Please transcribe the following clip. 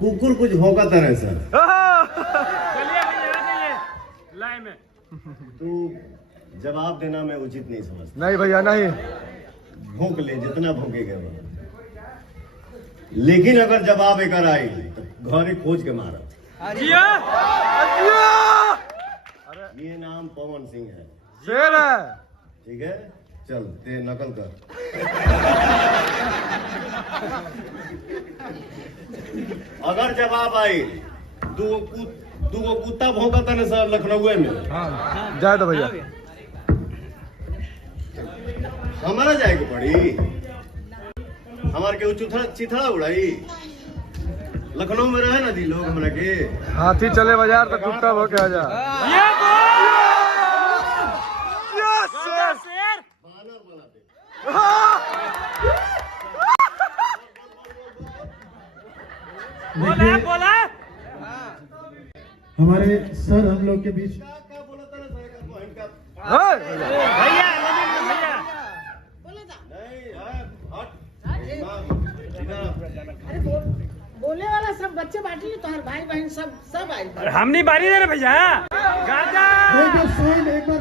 कुकुर कुछ भौंका तरह सर। चलिए लाइन में तू जवाब देना मैं उचित नहीं समझता। नहीं भैया नहीं। भौंक ले जितना भौंकेगा, लेकिन अगर जवाब एक आई तो घरे खोज के मारा। ये नाम पवन सिंह है। शेर है। ठीक है, चल ते नकल कर। अगर जवाब आई दू कुत्ता भौंका था ना सर लखनऊ में। हाँ जाए तो भैया हमारा जाएगी पड़ी, हमारे के चिथड़ा उड़ाई। लखनऊ में रहे ना जी लोग हमरा के। हाथी चले बाजार तो कुत्ता भौंके आ जा। बोला हमारे सर हम लोग के बीच भैया बोले वाला सब बच्चे बांटी तो हर भाई बहन सब आई। हम नहीं बारी दे रहे भैया। एक बार